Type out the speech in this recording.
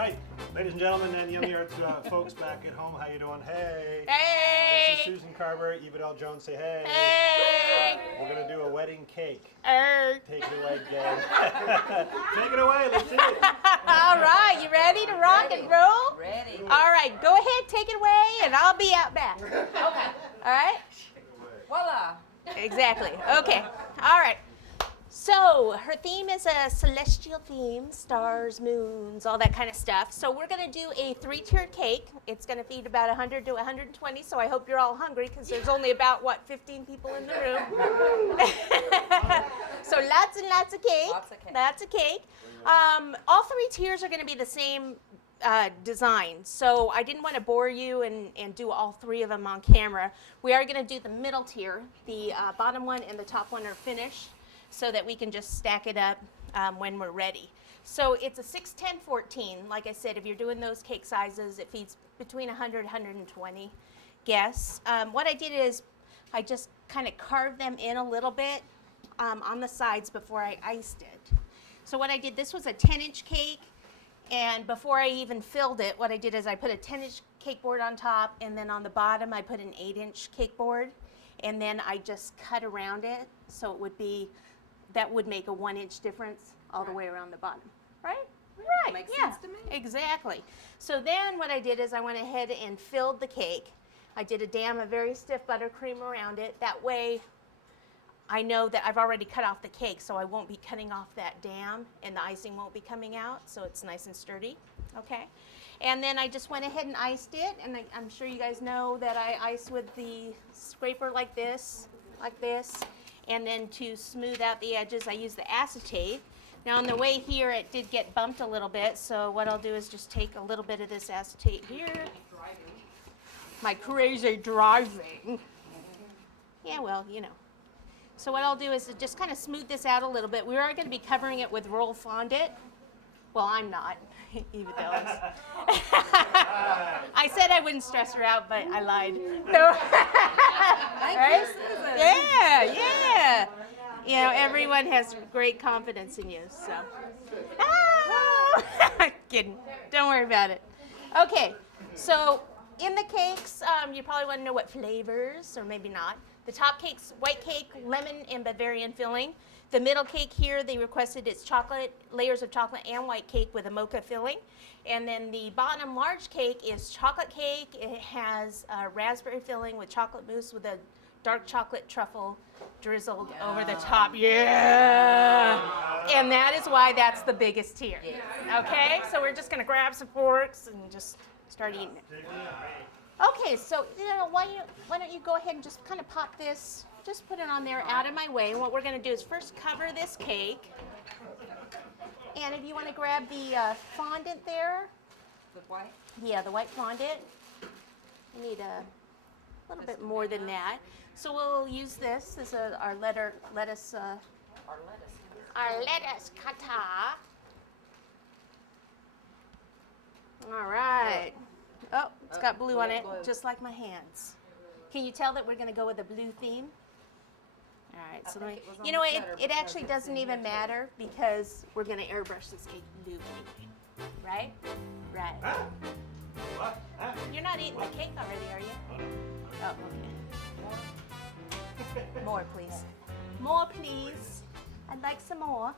right, ladies and gentlemen and YummyArts folks back at home, how you doing? Hey! Hey! This is Susan Carberry, Evadell Jones, say hey! Hey! We're going to do a wedding cake. Hey! Take it away, gang. Take it away, let's see it. All right, you ready to rock and roll? Ready. All right, go ahead, take it away, and I'll be out back. Okay. All right? Voila. Exactly. Okay. All right. So her theme is a celestial theme, stars, moons, all that kind of stuff. So we're going to do a 3-tiered cake. It's going to feed about 100 to 120, so I hope you're all hungry because there's only about, 15 people in the room. So lots and lots of cake. Lots of cake. Lots of cake. All 3 tiers are going to be the same design. So I didn't want to bore you and do all 3 of them on camera. We are going to do the middle tier. The bottom one and the top one are finished, so that we can just stack it up when we're ready. So it's a 6, 10, 14. Like I said, if you're doing those cake sizes, it feeds between 100 and 120 guests. What I did is I just kind of carved them in a little bit on the sides before I iced it. So what I did, this was a 10-inch cake, and before I even filled it, what I did is I put a 10-inch cake board on top, and then on the bottom I put an 8-inch cake board, and then I just cut around it, so it would be, that would make a 1-inch difference all the way around the bottom, right? Right, Makes yeah, sense to me. exactly. So then what I did is I went ahead and filled the cake. I did a dam of very stiff buttercream around it. That way I know that I've already cut off the cake, so I won't be cutting off that dam and the icing won't be coming out, so it's nice and sturdy, okay? And then I just went ahead and iced it, and I'm sure you guys know that I ice with the scraper like this, and then to smooth out the edges, I use the acetate. Now on the way here, it did get bumped a little bit, so what I'll do is just take a little bit of this acetate here. My crazy driving. Yeah, well, you know. So what I'll do is just kind of smooth this out a little bit. We are going to be covering it with roll fondant. Well, I'm not. Evadell is. I said I wouldn't stress her out, but I lied. So, Thank you, Susan. yeah. You know, everyone has great confidence in you, so. Oh! Kidding. Don't worry about it. Okay, so in the cakes, you probably want to know what flavors, or maybe not. The top cake's white cake, lemon, and Bavarian filling. The middle cake here, they requested it's chocolate, layers of chocolate and white cake with a mocha filling. And then the bottom large cake is chocolate cake. It has a raspberry filling with chocolate mousse with a dark chocolate truffle drizzled over the top. Yeah! And that is why that's the biggest tier. Okay, so we're just gonna grab some forks and just start eating it. Okay, so why don't you go ahead and just kind of pop this, just put it on there out of my way. And what we're going to do is first cover this cake. And if you want to grab the fondant there. The white? Yeah, the white fondant. You need a little bit more than that. So we'll use this as our lettuce cutter. All right. Oh, it's got blue on it, just like my hands. Can you tell that we're going to go with a blue theme? All right, so you know what, it actually doesn't even matter because we're going to airbrush this cake blue anyway. Right? Right. What? You're not eating the cake already, are you? Oh, okay. More, please. More, please. I'd like some more.